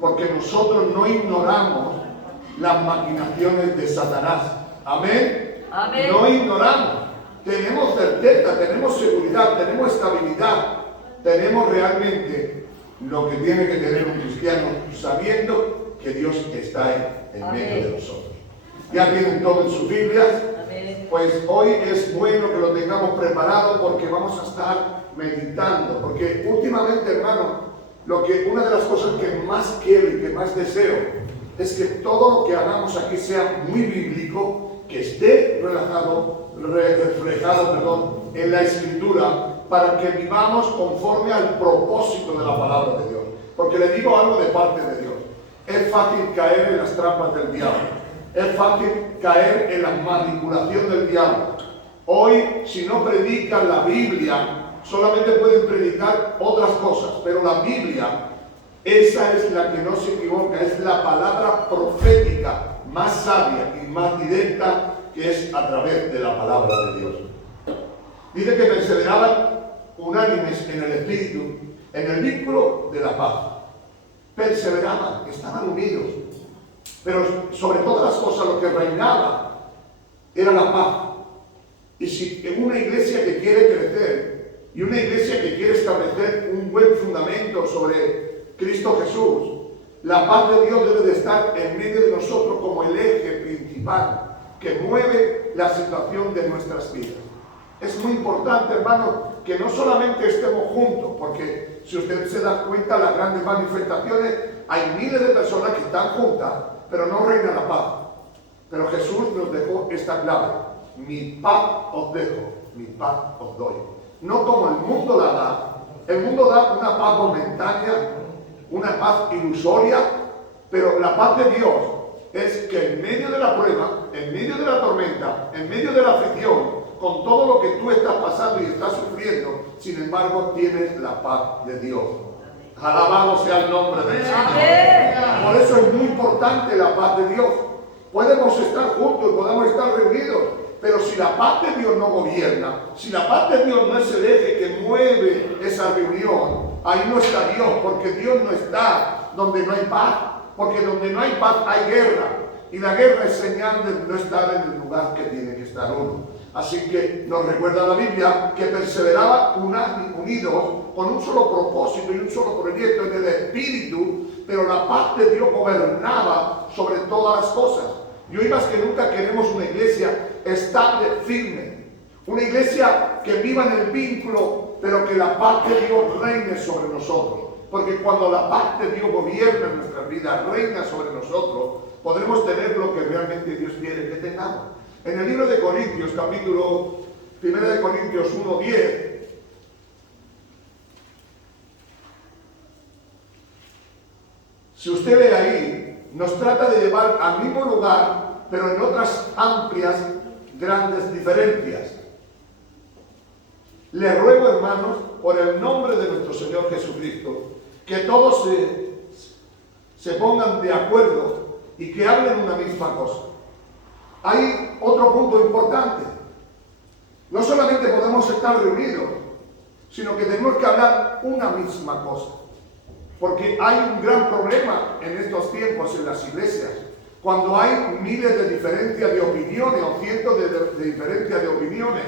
porque nosotros no ignoramos las maquinaciones de Satanás. Amén. Amén. No ignoramos. Tenemos certeza, tenemos seguridad, tenemos estabilidad, tenemos realmente lo que tiene que tener un cristiano, sabiendo que Dios está en medio de nosotros. Ya tienen todo en sus Biblias. Amén. Pues hoy es bueno que lo tengamos preparado porque vamos a estar meditando. Porque últimamente, hermano, una de las cosas que más quiero y que más deseo es que todo lo que hagamos aquí sea muy bíblico, que esté reflejado en la Escritura, para que vivamos conforme al propósito de la palabra de Dios. Porque le digo algo de parte de Dios. Es fácil caer en las trampas del diablo. Es fácil caer en la manipulación del diablo. Hoy, si no predican la Biblia, solamente pueden predicar otras cosas, pero la Biblia, esa es la que no se equivoca, es la palabra profética más sabia y más directa, que es a través de la palabra de Dios. Dice que perseveraban unánimes en el espíritu, en el vínculo de la paz. Perseveraban, estaban unidos. Pero sobre todas las cosas lo que reinaba era la paz. Y si en una iglesia que quiere crecer y una iglesia que quiere establecer un buen fundamento sobre Cristo Jesús, la paz de Dios debe de estar en medio de nosotros como el eje principal que mueve la situación de nuestras vidas. Es muy importante, hermano, que no solamente estemos juntos, porque si usted se da cuenta, las grandes manifestaciones, hay miles de personas que están juntas, pero no reina la paz. Pero Jesús nos dejó esta clave: mi paz os dejo, mi paz os doy. No como el mundo la da. El mundo da una paz momentánea, una paz ilusoria, pero la paz de Dios es que en medio de la prueba, en medio de la tormenta, en medio de la aflicción, con todo lo que tú estás pasando y estás sufriendo, sin embargo tienes la paz de Dios. Alabado sea el nombre del Señor. Por eso es muy importante la paz de Dios. Podemos estar juntos, podemos estar reunidos, pero si la paz de Dios no gobierna, si la paz de Dios no es el eje que mueve esa reunión, ahí no está Dios, porque Dios no está donde no hay paz, porque donde no hay paz hay guerra, y la guerra es señal de no estar en el lugar que tiene que estar uno. Así que nos recuerda la Biblia que perseveraban unidos con un solo propósito y un solo proyecto en el Espíritu, pero la paz de Dios gobernaba sobre todas las cosas. Y hoy más que nunca queremos una iglesia estable, firme, una iglesia que viva en el vínculo, pero que la paz de Dios reine sobre nosotros. Porque cuando la paz de Dios gobierna en nuestras vidas, reina sobre nosotros, podremos tener lo que realmente Dios quiere que tengamos. En el libro de Corintios, capítulo 1 de Corintios 1:10, si usted lee ahí, nos trata de llevar al mismo lugar, pero en otras amplias, grandes diferencias. Le ruego, hermanos, por el nombre de nuestro Señor Jesucristo, que todos se pongan de acuerdo y que hablen una misma cosa. Hay otro punto importante. No solamente podemos estar reunidos, sino que tenemos que hablar una misma cosa. Porque hay un gran problema en estos tiempos en las iglesias. Cuando hay miles de diferencias de opiniones o cientos de diferencias de opiniones,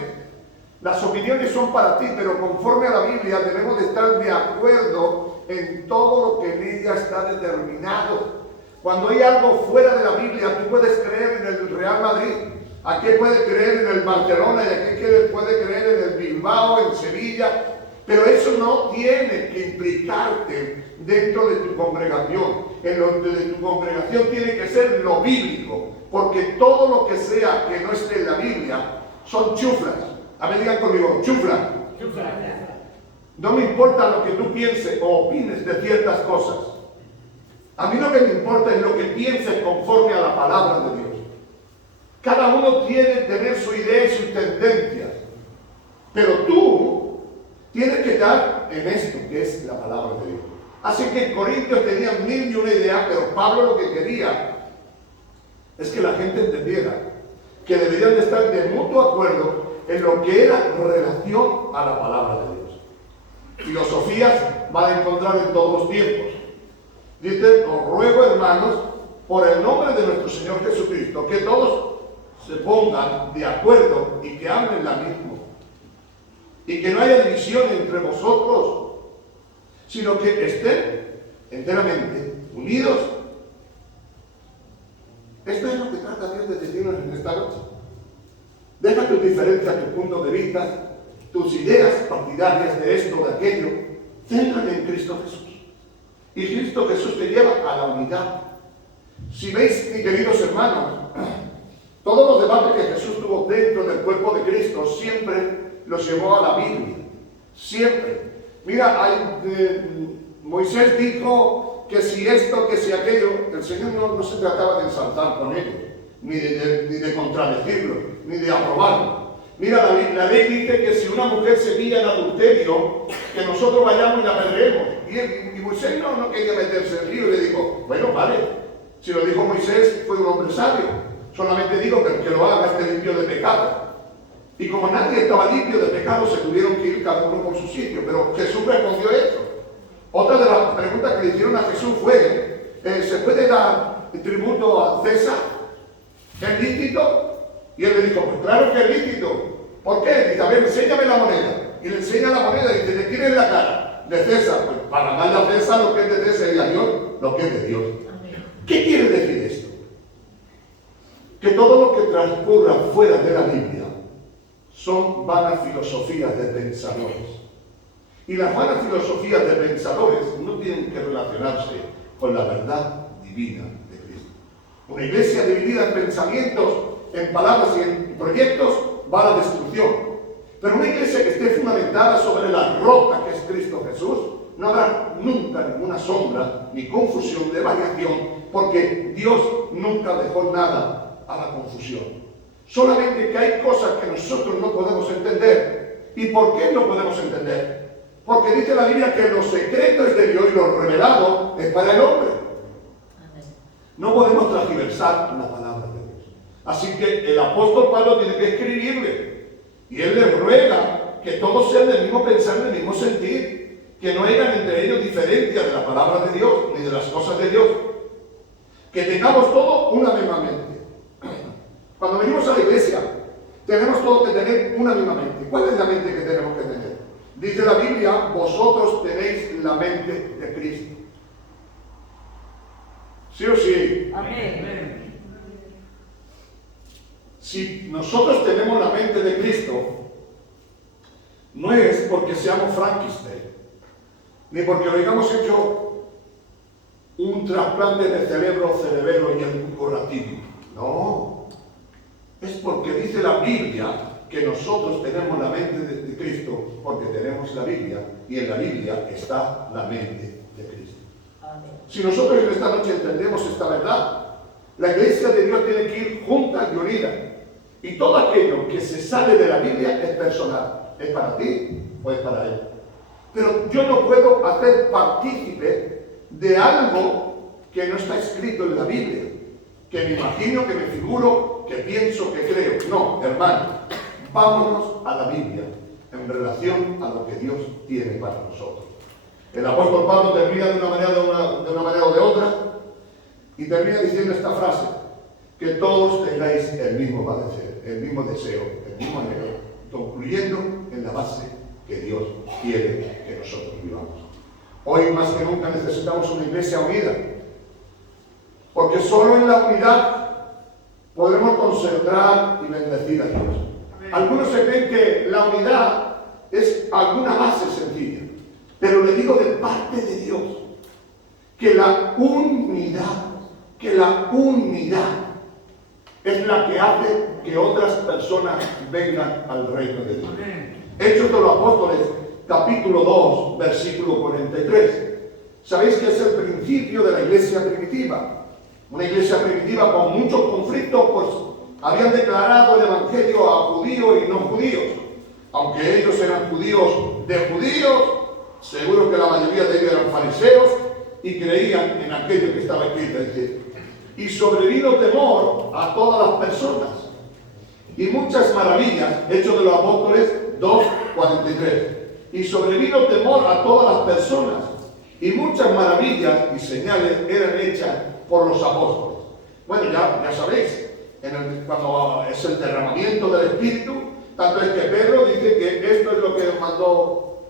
las opiniones son para ti, pero conforme a la Biblia debemos de estar de acuerdo en todo lo que en ella está determinado. Cuando hay algo fuera de la Biblia, tú puedes creer en el Real Madrid, aquel puede creer en el Barcelona y aquel puede creer en el Bilbao, en Sevilla, pero eso no tiene que implicarte dentro de tu congregación. En lo de tu congregación tiene que ser lo bíblico, porque todo lo que sea que no esté en la Biblia son chuflas. A ver, digan conmigo, chuflas. No me importa lo que tú pienses o opines de ciertas cosas. A mí lo que me importa es lo que pienses conforme a la palabra de Dios. Cada uno tiene que tener su idea y sus tendencias, pero tú tienes que estar en esto que es la palabra de Dios. Así que en Corintios tenían mil y una ideas, pero Pablo lo que quería es que la gente entendiera que deberían de estar de mutuo acuerdo en lo que era relación a la palabra de Dios. Filosofías van a encontrar en todos los tiempos. Dice, os ruego, hermanos, por el nombre de nuestro Señor Jesucristo, que todos se pongan de acuerdo y que hablen la misma. Y que no haya división entre vosotros, sino que estén enteramente unidos. Esto es lo que trata Dios de decirnos en esta noche. Deja tus diferencias, tus puntos de vista, tus ideas partidarias de esto o de aquello. Céntrate en Cristo Jesús. Y Cristo Jesús te lleva a la unidad. Si veis, mis queridos hermanos, todos los debates que Jesús tuvo dentro del cuerpo de Cristo siempre los llevó a la Biblia. Siempre. Mira, Moisés dijo que si esto, que si aquello. El Señor no se trataba de ensalzar con ellos, ni de contradecirlo, ni de aprobarlo. Mira, la ley dice que si una mujer se pilla en adulterio, que nosotros vayamos y la apedreemos. Y Moisés no quería meterse en el lío y le dijo, bueno, vale. Si lo dijo Moisés, fue un hombre sabio. Solamente digo que el que lo haga esté limpio de pecado. Y como nadie estaba limpio de pecado, se tuvieron que ir cada uno por su sitio. Pero Jesús respondió esto. Otra de las preguntas que le hicieron a Jesús fue, ¿se puede dar tributo a César? ¿Es lícito? Y él le dijo, pues claro que es lícito. ¿Por qué? Dice, a ver, enséñame la moneda. Y le enseña la moneda y dice, ¿de quién es la cara? De César. Pues para darle a César lo que es de César y a Dios lo que es de Dios. ¿Qué quiere decir esto? Que todo lo que transcurra fuera de la Biblia son vanas filosofías de pensadores. Y las vanas filosofías de pensadores no tienen que relacionarse con la verdad divina de Cristo. Una iglesia dividida en pensamientos, en palabras y en proyectos va a la destrucción. Pero una iglesia que esté fundamentada sobre la roca que es Cristo Jesús, no habrá nunca ninguna sombra ni confusión de variación, porque Dios nunca dejó nada a la confusión. Solamente que hay cosas que nosotros no podemos entender. ¿Y por qué no podemos entender? Porque dice la Biblia que los secretos es de Dios y lo revelado es para el hombre. No podemos transgiversar la palabra de Dios. Así que el apóstol Pablo tiene que escribirle. Y él le ruega que todos sean del mismo pensar, del mismo sentir. Que no hayan entre ellos diferencias de la palabra de Dios, ni de las cosas de Dios. Que tengamos todo una misma mente. Cuando venimos a la iglesia, tenemos todo que tener una misma mente. ¿Cuál es la mente que tenemos que tener? Dice la Biblia, vosotros tenéis la mente de Cristo. ¿Sí o sí? Amén. Si nosotros tenemos la mente de Cristo, no es porque seamos Frankenstein, ni porque lo hayamos hecho un trasplante de cerebro y el curativo. No. Es porque dice la Biblia que nosotros tenemos la mente de Cristo, porque tenemos la Biblia, y en la Biblia está la mente de Cristo. Amén. Si nosotros en esta noche entendemos esta verdad, la iglesia de Dios tiene que ir junta y unida. Y todo aquello que se sale de la Biblia es personal. ¿Es para ti o es para él? Pero yo no puedo hacer partícipe de algo que no está escrito en la Biblia. Que me imagino, que me figuro, que pienso, que creo. No, hermano, vámonos a la Biblia en relación a lo que Dios tiene para nosotros. El apóstol Pablo termina de una manera o de otra y termina diciendo esta frase: que todos tengáis el mismo padecer, el mismo deseo, el mismo anhelo, concluyendo en la base que Dios quiere que nosotros vivamos. Hoy más que nunca necesitamos una iglesia unida, porque solo en la unidad podremos concentrar y bendecir a Dios. Algunos se creen que la unidad es alguna base sencilla, pero le digo de parte de Dios que la unidad es la que hace que otras personas vengan al reino de Dios. Hechos de los Apóstoles, capítulo 2, versículo 43. ¿Sabéis que es el principio de la iglesia primitiva? Una iglesia primitiva con muchos conflictos, pues habían declarado el evangelio a judíos y no judíos. Aunque ellos eran judíos de judíos, seguro que la mayoría de ellos eran fariseos y creían en aquello que estaba escrito. Y sobrevino temor a todas las personas y muchas maravillas. Hechos de los Apóstoles 2:43. Y sobrevino temor a todas las personas y muchas maravillas y señales eran hechas por los apóstoles. Bueno, ya sabéis, cuando es el derramamiento del Espíritu, tanto es que Pedro dice que esto es lo que mandó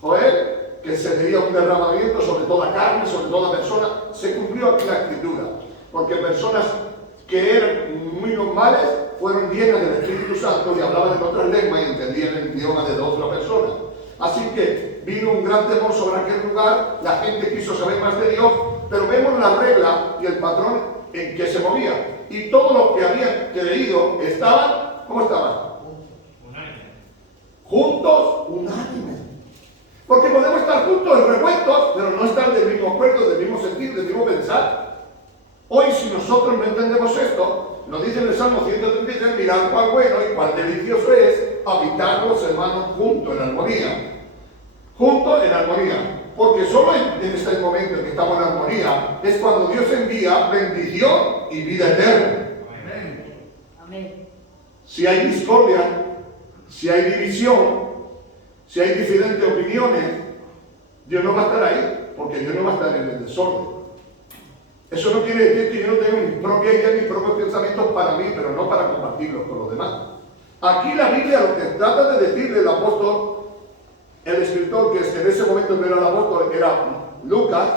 Joel, que se sería un derramamiento sobre toda carne, sobre toda persona. Se cumplió aquí la Escritura, porque personas que eran muy normales fueron llenas del Espíritu Santo y hablaban en otras lenguas y entendían el idioma de otra persona. Así que vino un gran temor sobre aquel lugar, la gente quiso saber más de Dios, pero vemos la regla y el patrón en que se movía. Y todos los que habían creído estaban, ¿cómo estaban? Juntos, unánimes. Porque podemos estar juntos en revueltos, pero no estar del mismo acuerdo, del mismo sentir, del mismo pensar. Hoy, si nosotros no entendemos esto, nos dice en el Salmo 133, mirad cuál bueno y cuál delicioso es habitar los hermanos juntos en armonía. Juntos en armonía. Porque solo en este momento en que estamos en armonía es cuando Dios envía bendición y vida eterna. Amén. Amén. Si hay discordia, si hay división, si hay diferentes opiniones, Dios no va a estar ahí, porque Dios no va a estar en el desorden. Eso no quiere decir que yo no tenga mis propias ideas, mis propios pensamientos para mí, pero no para compartirlos con los demás. Aquí la Biblia lo que trata de decirle el apóstol, el escritor, que en ese momento no era el apóstol, era Lucas,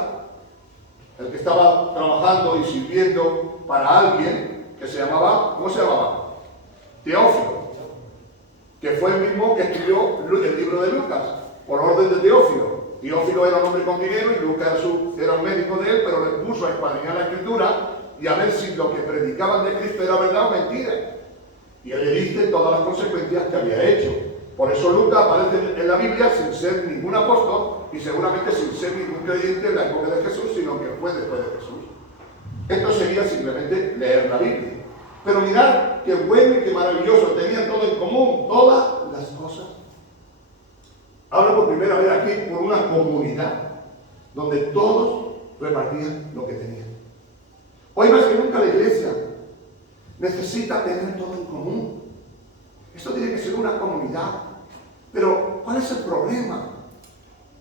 el que estaba trabajando y sirviendo para alguien que se llamaba, ¿cómo se llamaba? Teófilo, que fue el mismo que escribió el libro de Lucas, por orden de Teófilo. Teófilo era un hombre con dinero y Lucas era un médico de él, pero le puso a escudriñar la Escritura y a ver si lo que predicaban de Cristo era verdad o mentira. Y él le dice todas las consecuencias que había hecho. Por eso Lucas aparece en la Biblia sin ser ningún apóstol y seguramente sin ser ningún creyente en la época de Jesús, sino que fue después de Jesús. Esto sería simplemente leer la Biblia. Pero mirad qué bueno y qué maravilloso, tenían todo en común, todas las cosas. Hablo por primera vez aquí por una comunidad donde todos repartían lo que tenían. Hoy más que nunca la iglesia necesita tener todo en común. Esto tiene que ser una comunidad. Pero, ¿cuál es el problema?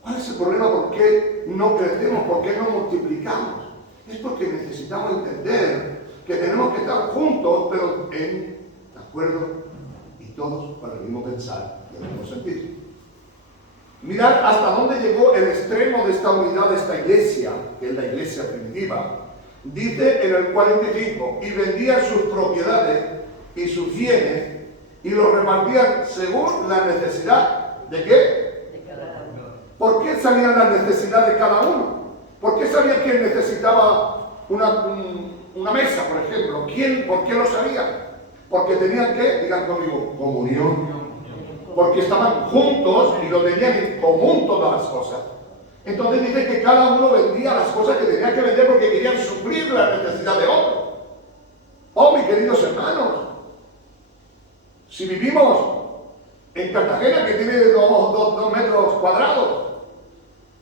¿Cuál es el problema? ¿Por qué no crecemos? ¿Por qué no multiplicamos? Es porque necesitamos entender que tenemos que estar juntos, pero en acuerdo y todos para el mismo pensar y el mismo sentir. Mirad hasta dónde llegó el extremo de esta unidad de esta iglesia, que es la iglesia primitiva. Dice en el 45, y vendían sus propiedades y sus bienes y los repartían según la necesidad de ¿qué? De cada uno. ¿Por qué sabían la necesidad de cada uno? ¿Por qué sabían quién necesitaba una mesa, por ejemplo? ¿Por qué lo sabían? Porque tenían que, digan conmigo, comunión. Porque estaban juntos y lo tenían en común todas las cosas. Entonces dice que cada uno vendía las cosas que tenía que vender porque querían suplir la necesidad de otro. Oh, mis queridos hermanos, si vivimos en Cartagena, que tiene 2 metros cuadrados,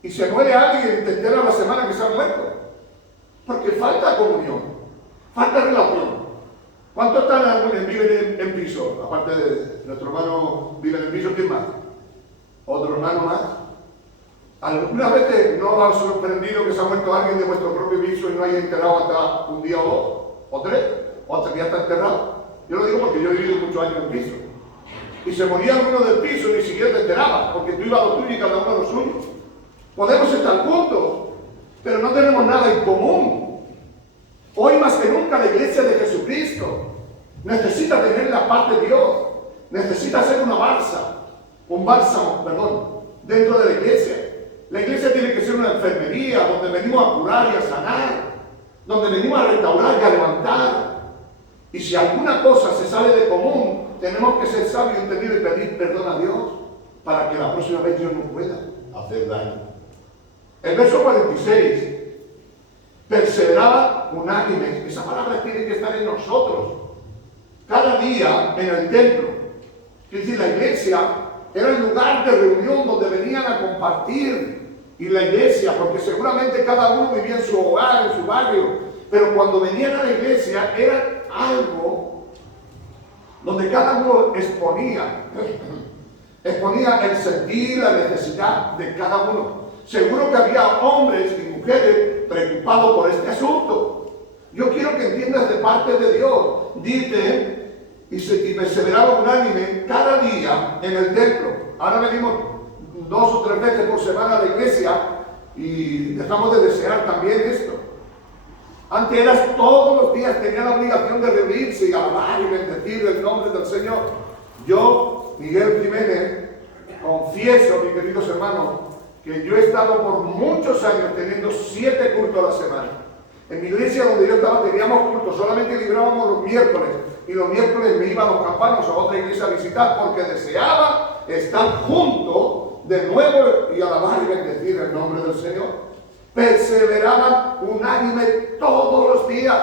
y se muere alguien y te entera la semana que se ha muerto, porque falta comunión, falta relación. ¿Cuántos viven en piso? Aparte de nuestro hermano vive en piso, ¿quién más? ¿Otro hermano más? ¿Algunas veces no os ha sorprendido que se ha muerto alguien de vuestro propio piso y no haya enterrado hasta un día o 2, o 3, o hasta que ya está enterrado? Yo lo digo porque yo he vivido muchos años en piso. Y se moría uno del piso y ni siquiera te enterabas, porque tú ibas a lo tuyo y cada uno a lo suyo. Podemos estar juntos, pero no tenemos nada en común. Hoy más que nunca la iglesia de Jesucristo necesita tener la paz de Dios, necesita ser un bálsamo, dentro de la iglesia. La iglesia tiene que ser una enfermería donde venimos a curar y a sanar, donde venimos a restaurar y a levantar. Y si alguna cosa se sale de común, tenemos que ser sabios, entendidos y pedir perdón a Dios para que la próxima vez Dios no pueda hacer daño. El verso 46, perseveraba unánimes. Esa palabra tiene que estar en nosotros. Cada día en el templo. Es decir, la iglesia era el lugar de reunión donde venían a compartir. Y la iglesia, porque seguramente cada uno vivía en su hogar, en su barrio, pero cuando venían a la iglesia era algo donde cada uno exponía el sentir, la necesidad de cada uno. seguro que había hombres y mujeres preocupados por este asunto. Yo quiero que entiendas de parte de Dios. Dice, y perseveraban unánime cada día en el templo. Ahora venimos 2 o 3 veces por semana a la iglesia y dejamos de desear también esto. Antes eras todos los días, tenía la obligación de reunirse y alabar y bendecir el nombre del Señor. Yo, Miguel Jiménez, confieso, mis queridos hermanos, que yo he estado por muchos años teniendo 7 cultos a la semana. En mi iglesia donde yo estaba teníamos cultos, solamente librábamos los miércoles. Y los miércoles me iba a los campanos a otra iglesia a visitar porque deseaba estar junto de nuevo y alabar y bendecir el nombre del Señor. Perseveraban unánime todos los días.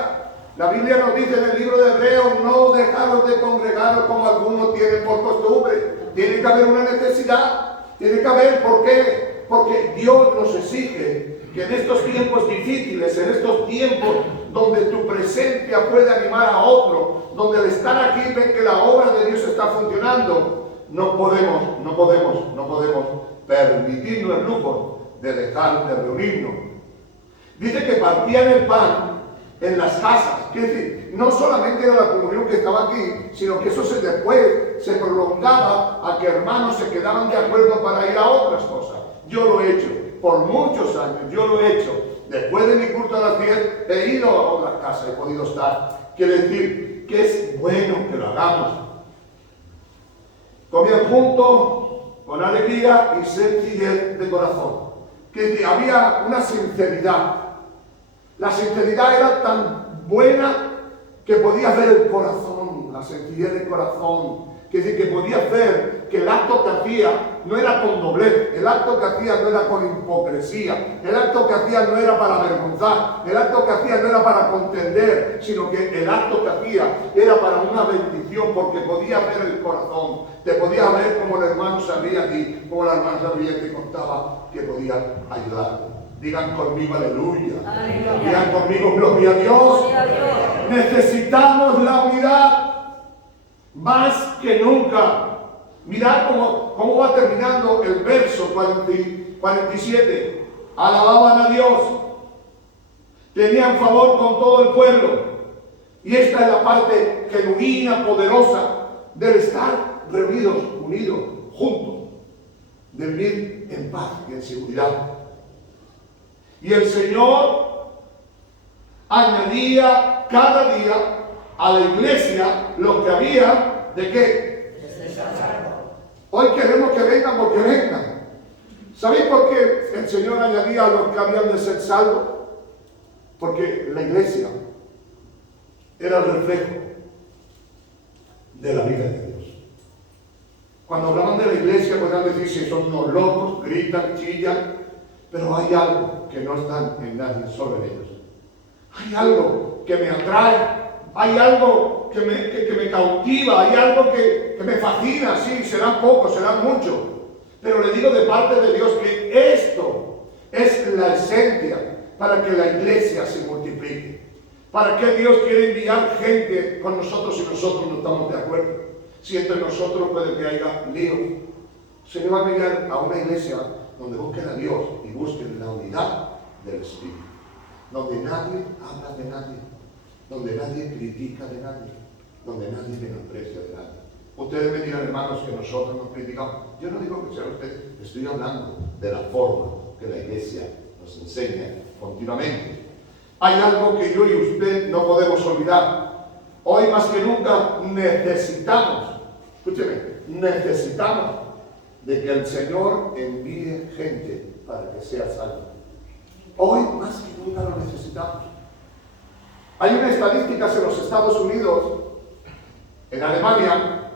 La Biblia nos dice en el libro de Hebreos, no dejaros de congregaros como algunos tienen por costumbre. Tiene que haber una necesidad. Tiene que haber, ¿por qué? Porque Dios nos exige que en estos tiempos difíciles, en estos tiempos donde tu presencia puede animar a otro, donde al estar aquí ven que la obra de Dios está funcionando, no podemos permitirnos el lujo de dejar de reunirnos. Dice que partían el pan en las casas. Quiere decir, no solamente era la comunión que estaba aquí, sino que eso después se prolongaba a que hermanos se quedaban de acuerdo para ir a otras cosas. Yo lo he hecho por muchos años, yo lo he hecho. Después de mi culto a las 10 he ido a otras casas, he podido estar. Quiere decir que es bueno que lo hagamos. Comían juntos con alegría y sencillez de corazón. Que había una sinceridad. La sinceridad era tan buena que podía ver el corazón, la sencillez del corazón. Que decir, que podía ver que el acto que hacía no era con doblez, el acto que hacía no era con hipocresía, el acto que hacía no era para avergonzar, el acto que hacía no era para contender, sino que el acto que hacía era para una bendición, porque podía ver el corazón, te podía ver como el hermano sabía aquí, como la hermana sabía y te contaba que podía ayudar. Digan conmigo aleluya. Aleluya. Digan conmigo gloria a Dios. Gloria a Dios. Necesitamos la unidad más que nunca. Mirad cómo va terminando el verso 47. Alababan a Dios, tenían favor con todo el pueblo. Y esta es la parte genuina, poderosa del estar reunidos, unidos, juntos, de vivir en paz y en seguridad. Y el Señor añadía cada día a la iglesia lo que había de qué. Hoy queremos que vengan porque vengan. ¿Sabéis por qué el Señor añadía a los que habían de ser salvos? Porque la iglesia era el reflejo de la vida de Dios. Cuando hablaban de la iglesia podían decir si son unos locos, gritan, chillan, pero hay algo que no está en nadie, solo en ellos. Hay algo que me atrae, hay algo que me cautiva, hay algo que me fascina. Sí, serán pocos, serán muchos, pero le digo de parte de Dios que esto es la esencia para que la iglesia se multiplique. ¿Para qué Dios quiere enviar gente con nosotros si nosotros no estamos de acuerdo? Si entre nosotros puede que haya lío. El Señor va a enviar a una iglesia donde busquen a Dios y busquen la unidad del Espíritu. Donde nadie habla de nadie. Donde nadie critica de nadie. Donde nadie menosprecia de nadie. Ustedes me dirán, hermanos, que nosotros nos criticamos. Yo no digo que sea usted, estoy hablando de la forma que la iglesia nos enseña continuamente. Hay algo que yo y usted no podemos olvidar. Hoy más que nunca necesitamos, escúcheme, necesitamos de que el Señor envíe gente para que sea salvo. Hoy más que nunca lo necesitamos. Hay una estadística en los Estados Unidos, en Alemania,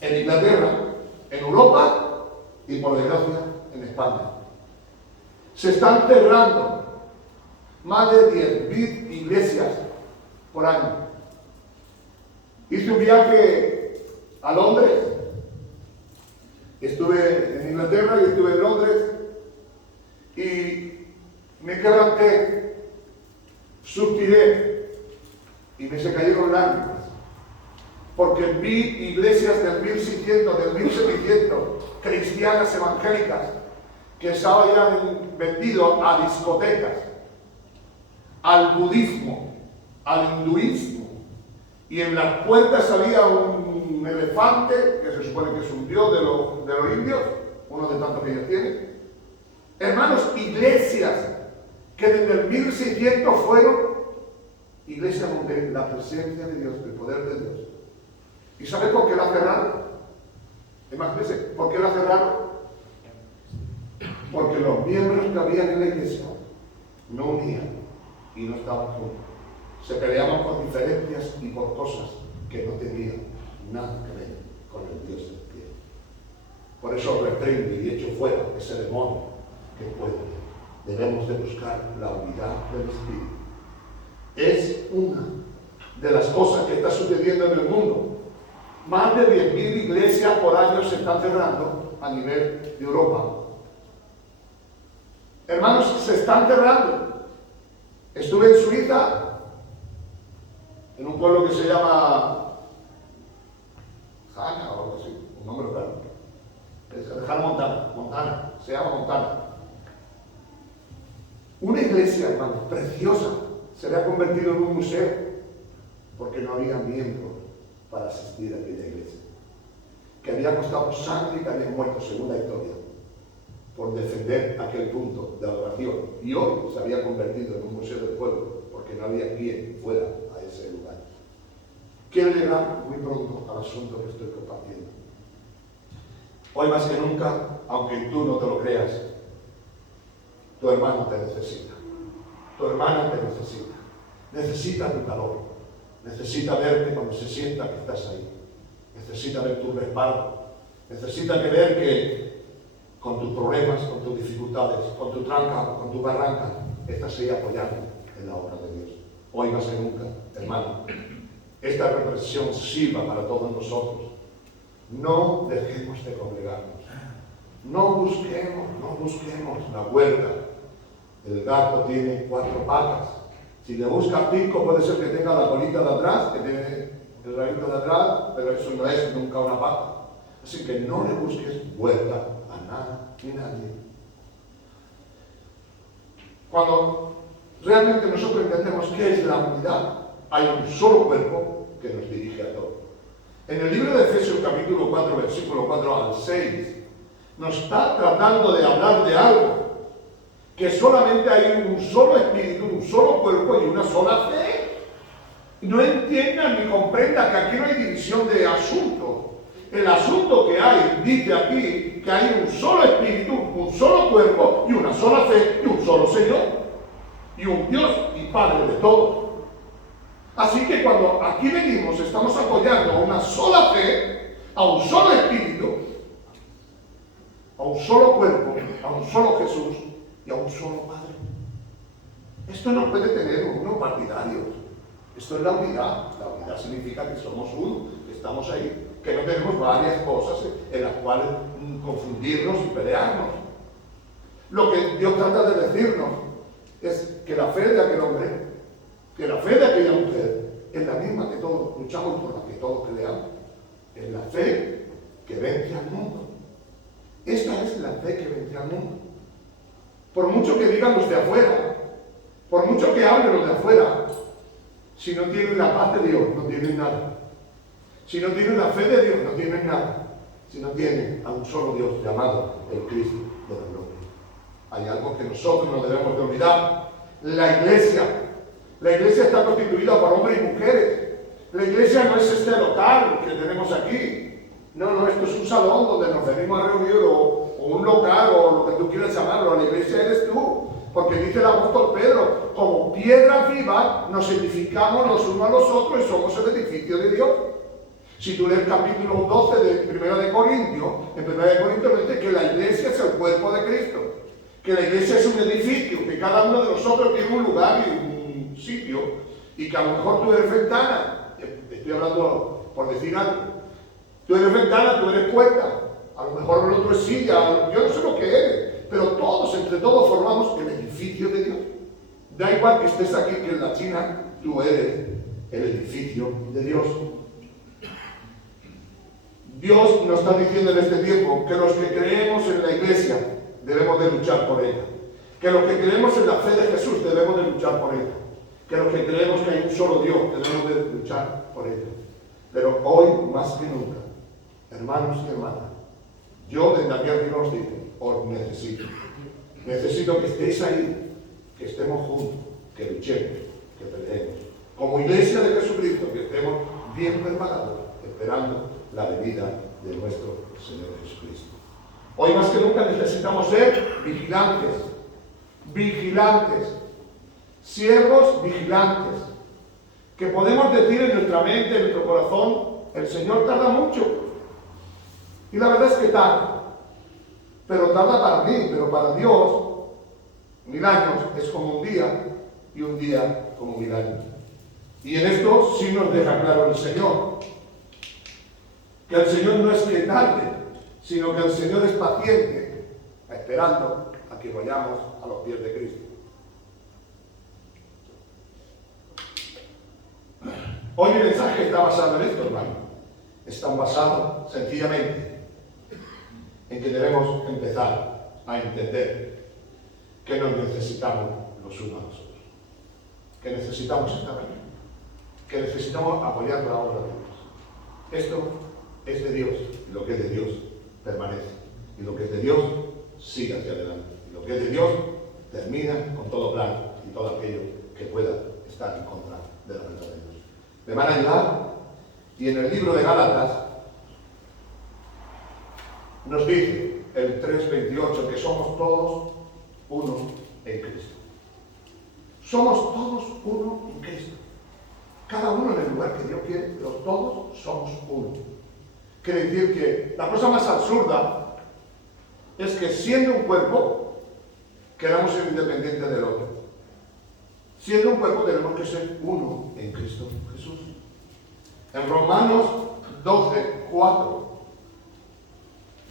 en Inglaterra, en Europa y por desgracia en España. Se están cerrando más de 10.000 iglesias por año. Hice un viaje a Londres, estuve en Inglaterra y estuve en Londres y me quebranté, suspiré y me se cayeron lágrimas porque vi iglesias del 1600, del 1700, cristianas evangélicas que se habían vendido a discotecas, al budismo, al hinduismo, y en las puertas salía un elefante, que se supone que es un dios de los indios, uno de tantos que ellos tienen. Hermanos, iglesias que desde el 1600 fueron iglesias donde la presencia de Dios, el poder de Dios. ¿Y sabes por qué la cerraron? Es más, ¿por qué la cerraron? Porque los miembros que habían en la iglesia no unían y no estaban juntos. Se peleaban por diferencias y por cosas que no tenían nada que ver con el Dios del cielo. Por eso reprendo y echo fuera ese demonio que puede. Debemos de buscar la unidad del Espíritu. Es una de las cosas que está sucediendo en el mundo. Más de 10.000 iglesias por año se están cerrando a nivel de Europa. Hermanos, se están cerrando. Estuve en Suiza, en un pueblo que se llama Jana o algo así, un nombre raro. Montana, se llama Montana. Una iglesia, hermanos, preciosa, se le ha convertido en un museo porque no había miembros para asistir a aquella iglesia, que había costado sangre y que habían muerto, según la historia, por defender aquel punto de adoración, y hoy se había convertido en un museo del pueblo porque no había quien fuera a ese lugar. Quiero llegar muy pronto al asunto que estoy compartiendo. Hoy más que nunca, aunque tú no te lo creas, tu hermano te necesita, tu hermana te necesita, necesita tu calor, necesita verte cuando se sienta que estás ahí, necesita ver tu respaldo, necesita ver que con tus problemas, con tus dificultades, con tu tranca, con tu barranca, estás ahí apoyando en la obra de Dios. Hoy más que nunca, hermano, esta reflexión sirva para todos nosotros. No dejemos de congregarnos, no busquemos la vuelta. El gato tiene 4 patas. Si le buscas pico, puede ser que tenga la colita de atrás, que tiene el rabito de atrás, pero eso no es nunca una pata. Así que no le busques vuelta a nada ni nadie. Cuando realmente nosotros entendemos qué es la unidad, hay un solo cuerpo que nos dirige a todos. En el libro de Efesios capítulo 4, versículo 4 al 6, nos está tratando de hablar de algo, que solamente hay un solo espíritu, un solo cuerpo y una sola fe. No entiendan ni comprendan que aquí no hay división de asuntos. El asunto que hay, dice aquí, que hay un solo espíritu, un solo cuerpo y una sola fe y un solo Señor. Y un Dios y Padre de todos. Así que cuando aquí venimos, estamos apoyando a una sola fe, a un solo espíritu, a un solo cuerpo, a un solo Jesús y a un solo Padre. Esto no puede tener unos partidarios. Esto es la unidad. La unidad significa que somos uno, que estamos ahí, que no tenemos varias cosas en las cuales confundirnos y pelearnos. Lo que Dios trata de decirnos es que la fe de aquel hombre, que la fe de aquella mujer, es la misma que todos luchamos por la que todos creamos. Es la fe que vence al mundo. Esta es la fe que vence al mundo. Por mucho que digan los de afuera, por mucho que hablen los de afuera, si no tienen la paz de Dios, no tienen nada. Si no tienen la fe de Dios, no tienen nada. Si no tienen a un solo Dios llamado el Cristo de la gloria. Hay algo que nosotros no debemos de olvidar. La iglesia está constituida por hombres y mujeres. La iglesia no es este local que tenemos aquí. No, esto es un salón donde nos venimos a reunir o un local o lo que tú quieras llamarlo. La iglesia eres tú. Porque dice el apóstol Pedro, como piedra viva nos edificamos los unos a los otros y somos el edificio de Dios. Si tú lees el capítulo 12 de 1 de Corintios, en 1 de Corintios dice que la iglesia es el cuerpo de Cristo. Que la iglesia es un edificio, que cada uno de nosotros tiene un lugar y un sitio, y que a lo mejor tú eres ventana, estoy hablando por decir algo, tú eres ventana, tú eres puerta, a lo mejor el otro es silla, yo no sé lo que eres, pero todos, entre todos, formamos el edificio de Dios. Da igual que estés aquí que en la China, tú eres el edificio de Dios. Dios nos está diciendo en este tiempo que los que creemos en la iglesia debemos de luchar por ella. Que los que creemos en la fe de Jesús debemos de luchar por ella. Que los que creemos que hay un solo Dios debemos de luchar por ella. Pero hoy más que nunca, hermanos y hermanas, yo desde aquí arriba os digo, os necesito. Necesito que estéis ahí, que estemos juntos, que luchemos, que peleemos. Como iglesia de Jesucristo, que estemos bien preparados, esperando la venida de nuestro Señor Jesucristo. Hoy más que nunca necesitamos ser vigilantes, siervos vigilantes, que podemos decir en nuestra mente, en nuestro corazón, el Señor tarda mucho. Y la verdad es que tarda, pero tarda para mí, pero para Dios, 1000 años es como un día, y un día como 1000 años. Y en esto sí nos deja claro el Señor, que el Señor no es que tarde, sino que el Señor es paciente, esperando a que vayamos a los pies de Cristo. Hoy mi mensaje está basado en esto, hermano. Está basado sencillamente en que debemos empezar a entender que nos necesitamos los unos a los otros, que necesitamos estar aquí, que necesitamos apoyar la obra de Dios. Esto es de Dios, y lo que es de Dios permanece, y lo que es de Dios sigue hacia adelante, y lo que es de Dios termina con todo plan y todo aquello que pueda estar en contra de la verdad de Dios. Me van a ayudar, y en el libro de Gálatas nos dice el 3:28 que somos todos uno en Cristo. Somos todos uno en Cristo. Cada uno en el lugar que Dios quiere, pero todos somos uno. Quiere decir que la cosa más absurda es que siendo un cuerpo, queramos ser independientes del otro. Siendo un cuerpo tenemos que ser uno en Cristo Jesús. En Romanos 12:4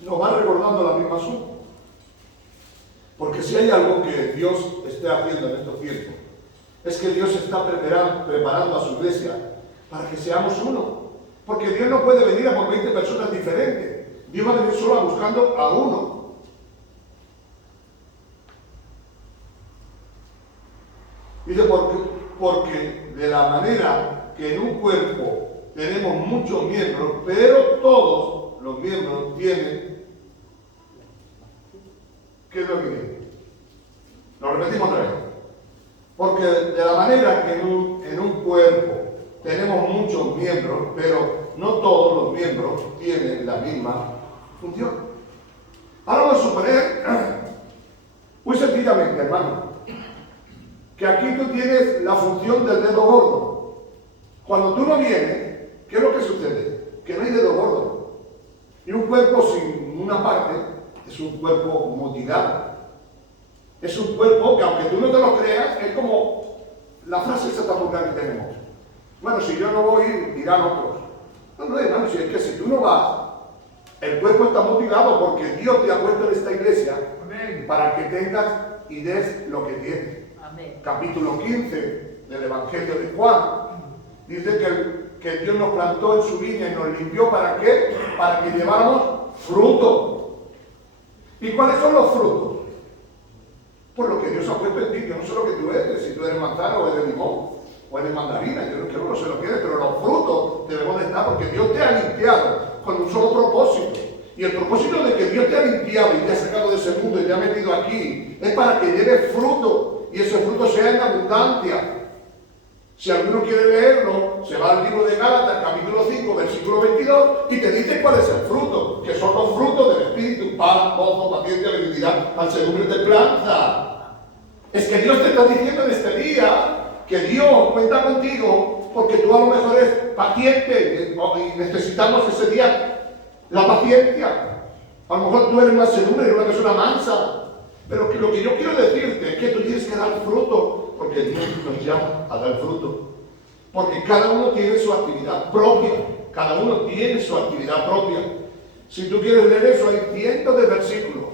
nos va recordando la misma asunto. Porque si hay algo que Dios esté haciendo en estos tiempos, es que Dios está preparando a su iglesia para que seamos uno. Porque Dios no puede venir a por 20 personas diferentes. Dios va a venir solo buscando a uno. Dice, porque de la manera que en un cuerpo tenemos muchos miembros, pero todos los miembros tienen... ¿Qué es lo que tiene? Lo repetimos otra vez. Porque de la manera que en un cuerpo tenemos muchos miembros, pero no todos los miembros tienen la misma función. Ahora vamos a suponer, muy sencillamente, hermano, que aquí tú tienes la función del dedo gordo. Cuando tú no vienes, ¿qué es lo que sucede? Que no hay dedo gordo. Y un cuerpo sin una parte es un cuerpo mutilado. Es un cuerpo que, aunque tú no te lo creas, es como la frase esa tan vulgar que tenemos. Bueno, si yo no voy, dirán otros. No, hermano, si es que si tú no vas, el cuerpo está mutilado porque Dios te ha puesto en esta iglesia. Amén. Para que tengas y des lo que tienes. Amén. Capítulo 15 del Evangelio de Juan dice que Dios nos plantó en su viña y nos limpió. ¿Para qué? Para que lleváramos fruto. ¿Y cuáles son los frutos? Por lo que Dios ha puesto en ti. Yo no sé lo que tú eres, si tú eres manzana o eres limón o eres mandarina, yo no quiero, no sé lo que eres, pero los frutos debemos de estar porque Dios te ha limpiado con un solo propósito. Y el propósito de que Dios te ha limpiado y te ha sacado de ese mundo y te ha metido aquí es para que lleves fruto y ese fruto sea en abundancia. Si alguno quiere leerlo, se va al libro de Gálatas, capítulo 5, versículo 22, y te dice cuál es el fruto, que son los frutos del Espíritu: paz, gozo, paciencia, benignidad, mansedumbre, templanza. Es que Dios te está diciendo en este día que Dios cuenta contigo, porque tú a lo mejor eres paciente y necesitamos ese día la paciencia. A lo mejor tú eres mansedumbre y una persona mansa. Pero lo que yo quiero decirte es que tú tienes que dar fruto, porque Dios nos llama a dar fruto. Porque cada uno tiene su actividad propia. Cada uno tiene su actividad propia. Si tú quieres leer eso, hay cientos de versículos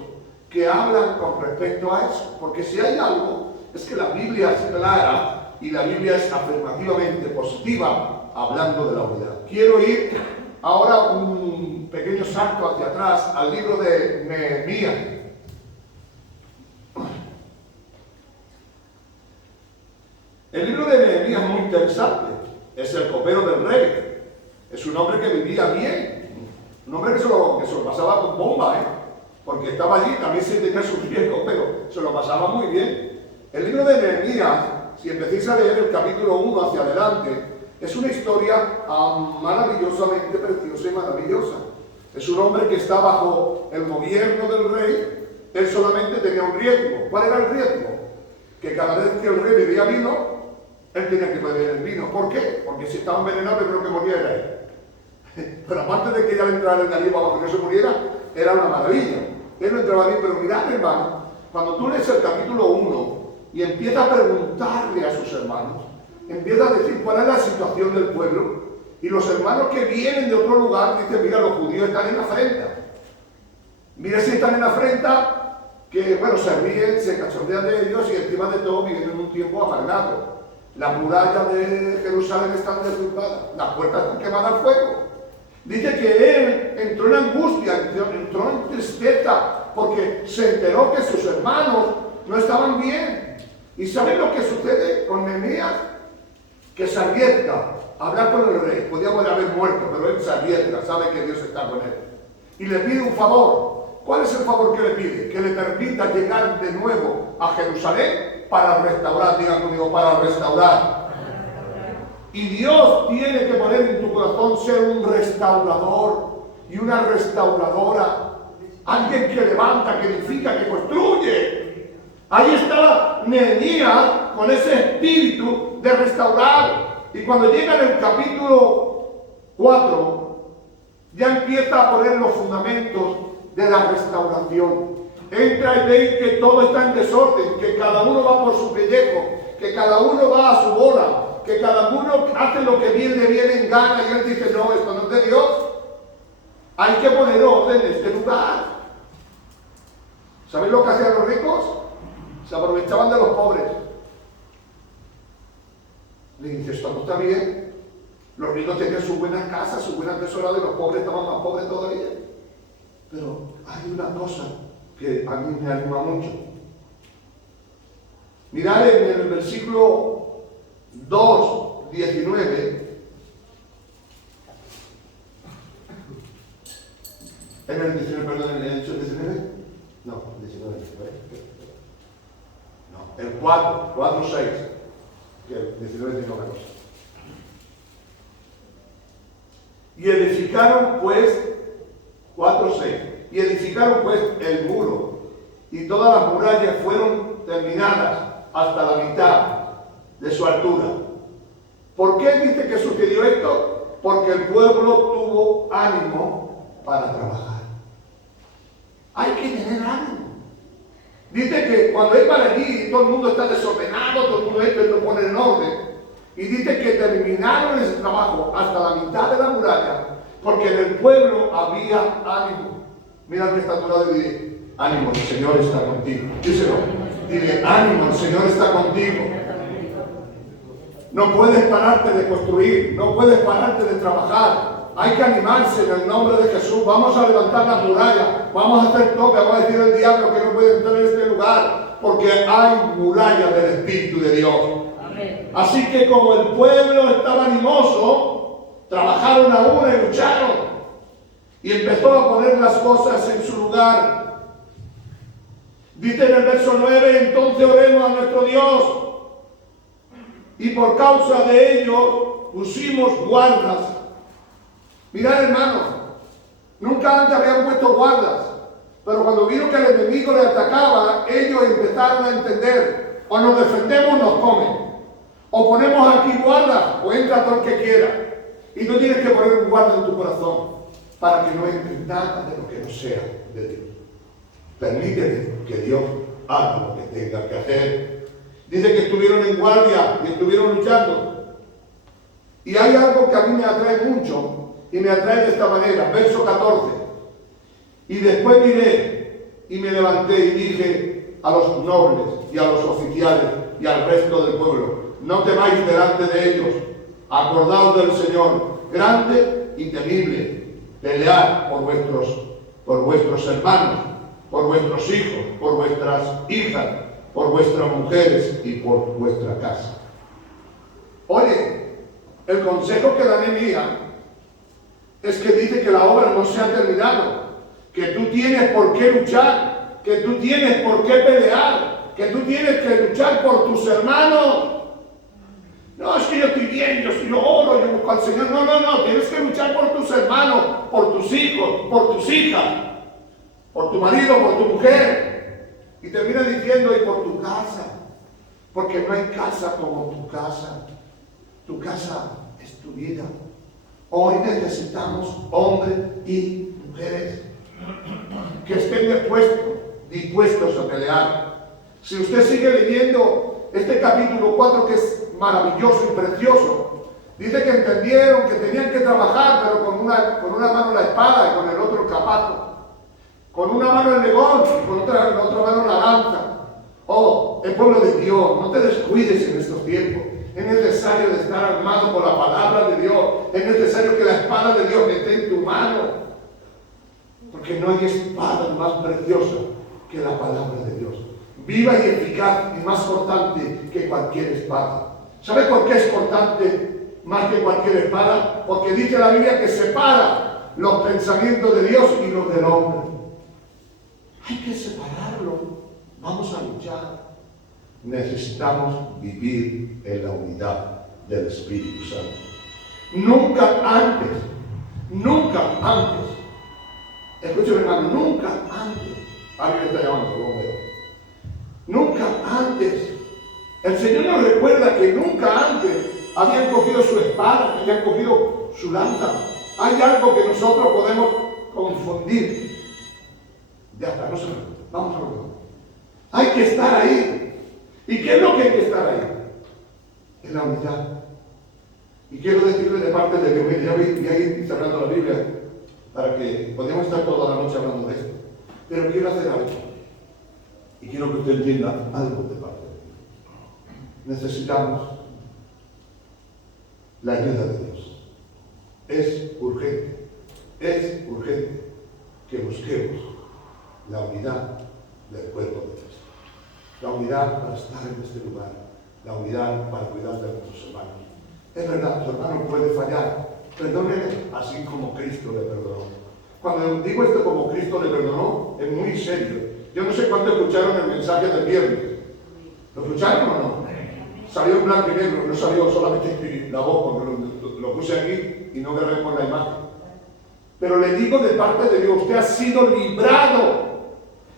que hablan con respecto a eso. Porque si hay algo, es que la Biblia es clara y la Biblia es afirmativamente positiva hablando de la unidad. Quiero ir ahora un pequeño salto hacia atrás al libro de Nehemías. El libro de Nehemías es muy interesante. Es el copero del rey. Es un hombre que vivía bien. Un hombre que se lo pasaba con bomba, porque estaba allí, también sí tenía su riesgo, pero se lo pasaba muy bien. El libro de Nehemías, si empecéis a leer el capítulo 1 hacia adelante, es una historia maravillosamente preciosa y maravillosa. Es un hombre que está bajo el gobierno del rey. Él solamente tenía un riesgo. ¿Cuál era el riesgo? Que cada vez que el rey bebía vino, él tenía que beber el vino. ¿Por qué? Porque si estaba envenenado, el primero que moría era él. Pero aparte de que ya le entrara el gallego abajo y no se muriera, era una maravilla. Él no entraba bien, pero mirad, hermano, cuando tú lees el capítulo 1 y empieza a preguntarle a sus hermanos, empieza a decir cuál es la situación del pueblo, y los hermanos que vienen de otro lugar dicen, mira, los judíos están en afrenta. Mira si están en afrenta, que bueno, se ríen, se cachondean de ellos y encima de todo viven en un tiempo amargado. Las murallas de Jerusalén están derrumbadas, las puertas están quemadas al fuego. Dice que él entró en angustia, entró en tristeza, porque se enteró que sus hermanos no estaban bien. ¿Y saben lo que sucede con Nehemías? Que se arriesga a hablar con el rey. Podía haber muerto, pero él se arriesga, sabe que Dios está con él. Y le pide un favor. ¿Cuál es el favor que le pide? Que le permita llegar de nuevo a Jerusalén para restaurar, digan conmigo, para restaurar. Y Dios tiene que poner en tu corazón ser un restaurador y una restauradora. Alguien que levanta, que edifica, que construye. Ahí estaba Nehemías con ese espíritu de restaurar. Y cuando llega en el capítulo 4, ya empieza a poner los fundamentos de la restauración. Entra y ve que todo está en desorden, que cada uno va por su pellejo, que cada uno va a su bola, que cada uno hace lo que bien le viene en gana, y él dice, no, esto no es de Dios. Hay que poner orden en este lugar. ¿Sabéis lo que hacían los ricos? Se aprovechaban de los pobres. Le dice, esto no está bien. Los ricos tenían sus buenas casas, sus buenas tesoradas, y los pobres estaban más pobres todavía. Pero hay una cosa que a mí me anima mucho. Mirad en el versículo 2, 19. ¿En el 19, perdón, en el 19? No, 19. No, el 4, 6. Que el 19 tiene otra cosa. Y edificaron pues 4:6. Y edificaron pues el muro, y todas las murallas fueron terminadas hasta la mitad de su altura. ¿Por qué dice que sucedió esto? Porque el pueblo tuvo ánimo para trabajar. Hay que tener ánimo. Dice que cuando él va allí, todo el mundo está desordenado, todo el mundo esto y lo pone en orden. Y dice que terminaron ese trabajo hasta la mitad de la muralla, porque en el pueblo había ánimo. Mira que está a tu lado y dile, ánimo, el Señor está contigo. Díselo, dile, ánimo, el Señor está contigo. No puedes pararte de construir, no puedes pararte de trabajar. Hay que animarse en el nombre de Jesús. Vamos a levantar la muralla, vamos a hacer toque, vamos a decir al diablo que no puede entrar en este lugar, porque hay muralla del Espíritu de Dios. Amén. Así que como el pueblo estaba animoso, trabajaron a una y lucharon. Y empezó a poner las cosas en su lugar. Dice en el verso 9, entonces oremos a nuestro Dios. Y por causa de ello pusimos guardas. Mirad, hermanos, nunca antes habían puesto guardas. Pero cuando vieron que el enemigo le atacaba, ellos empezaron a entender, o nos defendemos o nos comen. O ponemos aquí guardas, o entra todo el que quiera. Y tú tienes que poner un guarda en tu corazón, para que no entre nada de lo que no sea de Dios. Permítete que Dios haga lo que tenga que hacer. Dice que estuvieron en guardia y estuvieron luchando. Y hay algo que a mí me atrae mucho, y me atrae de esta manera, verso 14. Y después miré y me levanté y dije a los nobles y a los oficiales y al resto del pueblo, no temáis delante de ellos, acordaos del Señor, grande y temible. Pelear por vuestros hermanos, por vuestros hijos, por vuestras hijas, por vuestras mujeres y por vuestra casa. El consejo que da Nehemías es que dice que la obra no se ha terminado, que tú tienes por qué luchar, que tú tienes por qué pelear, que tú tienes que luchar por tus hermanos. No, es que yo estoy bien, yo oro, yo busco al Señor. No, tienes que luchar por tus hermanos, por tus hijos, por tus hijas, por tu marido, por tu mujer. Y termina diciendo, y por tu casa, porque no hay casa como tu casa. Tu casa es tu vida. Hoy necesitamos hombres y mujeres que estén dispuestos a pelear. Si usted sigue leyendo este capítulo 4, que es maravilloso y precioso, dice que entendieron que tenían que trabajar, pero con una mano la espada y con el otro el capazo, con una mano el legón y con otra mano la lanza. Oh, el pueblo de Dios, no te descuides en estos tiempos. Es necesario de estar armado por la palabra de Dios. Es necesario que la espada de Dios esté en tu mano. Porque no hay espada más preciosa que la palabra de Dios. Viva y eficaz y más cortante que cualquier espada. ¿Sabe por qué es cortante más que cualquier espada? Porque dice la Biblia que separa los pensamientos de Dios y los del hombre. Hay que separarlo. Vamos a luchar. Necesitamos vivir en la unidad del Espíritu Santo. Nunca antes, escúchame hermano, nunca antes, alguien me está llamando, lo veo. Nunca antes, el Señor nos recuerda que nunca antes habían cogido su espada, que habían cogido su lanza. Hay algo que nosotros podemos confundir. Ya está, no se lo, vamos a verlo. Hay que estar ahí. ¿Y qué es lo que hay que estar ahí? En la unidad. Y quiero decirle de parte de Dios, ya voy a ir cerrando la Biblia, para que podamos estar toda la noche hablando de esto. Pero quiero hacer algo. Y quiero que usted entienda algo de parte de Dios. Necesitamos la ayuda de Dios. Es urgente que busquemos la unidad del cuerpo de Cristo. La unidad para estar en este lugar, la unidad para cuidar de nuestros hermanos. Es verdad, tu hermano puede fallar, perdónele así como Cristo le perdonó. Cuando digo esto como Cristo le perdonó, es muy serio. Yo no sé cuánto escucharon el mensaje del viernes. ¿Lo escucharon o no? Salió en blanco y negro, no salió solamente la voz, porque lo puse aquí y no grabé con la imagen. Pero le digo de parte de Dios, usted ha sido librado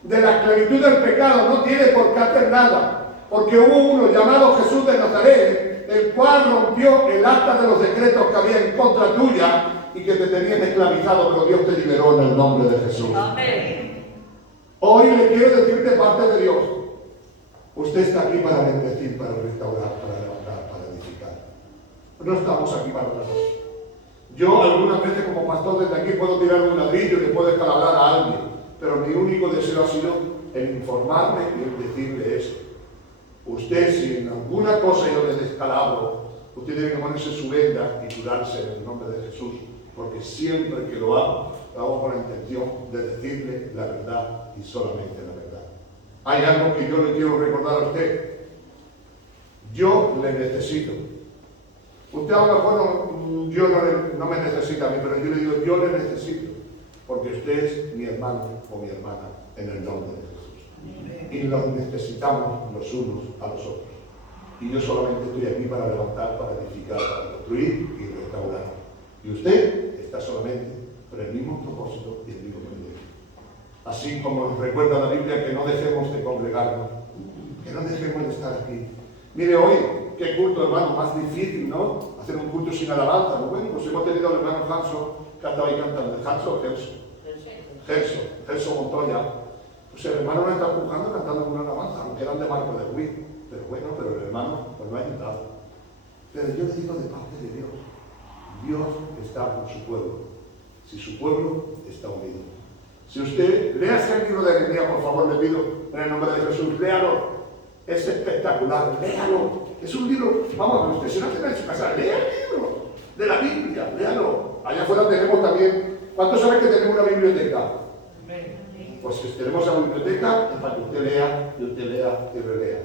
de la esclavitud del pecado, no tiene por qué hacer nada, porque hubo uno llamado Jesús de Nazaret, el cual rompió el acta de los decretos que había en contra tuya y que te tenían esclavizado, pero Dios te liberó en el nombre de Jesús. Amén. Hoy le quiero decir de parte de Dios, usted está aquí para bendecir, para restaurar, para levantar, para edificar. No estamos aquí para otra cosa. Yo algunas veces como pastor desde aquí puedo tirar un ladrillo y le puedo escalabrar a alguien, pero mi único deseo ha sido el informarme y el decirle esto. Usted, si en alguna cosa yo le descalabro, usted tiene que ponerse su venda y curarse en el nombre de Jesús, porque siempre que lo hago con la intención de decirle la verdad y solamente la verdad. Hay algo que yo le quiero recordar a usted. Yo le necesito. Usted a lo mejor no me necesita a mí, pero yo le digo, yo le necesito, porque usted es mi hermano o mi hermana en el nombre de Jesús. Y nos necesitamos los unos a los otros. Y yo solamente estoy aquí para levantar, para edificar, para construir y restaurar. Y usted está solamente con el mismo propósito y el mismo privilegio. Así como nos recuerda la Biblia que no dejemos de congregarnos, que no dejemos de estar aquí. Mire hoy, qué culto, hermano, más difícil, ¿no? Hacer un culto sin alabanza, ¿no? Bueno, pues hemos tenido al hermano Hanso, que ha estado ahí cantando. ¿Hanso o Gelso Montoya? Pues el hermano nos está empujando cantando una alabanza, aunque eran de Marco de Ruiz. Pero bueno, pero el hermano pues no ha ayudado. Pero yo le digo de parte de Dios, Dios está con su pueblo, si su pueblo está unido. Si usted lea el libro de Nehemías, por favor, le pido, en el nombre de Jesús, léalo. Es espectacular, léalo. Es un libro, vamos a ver, usted si no tiene en su casa, lea el libro de la Biblia, léalo. Allá afuera tenemos también, ¿cuántos saben que tenemos una biblioteca? Pues que tenemos la biblioteca para que usted lea y relea.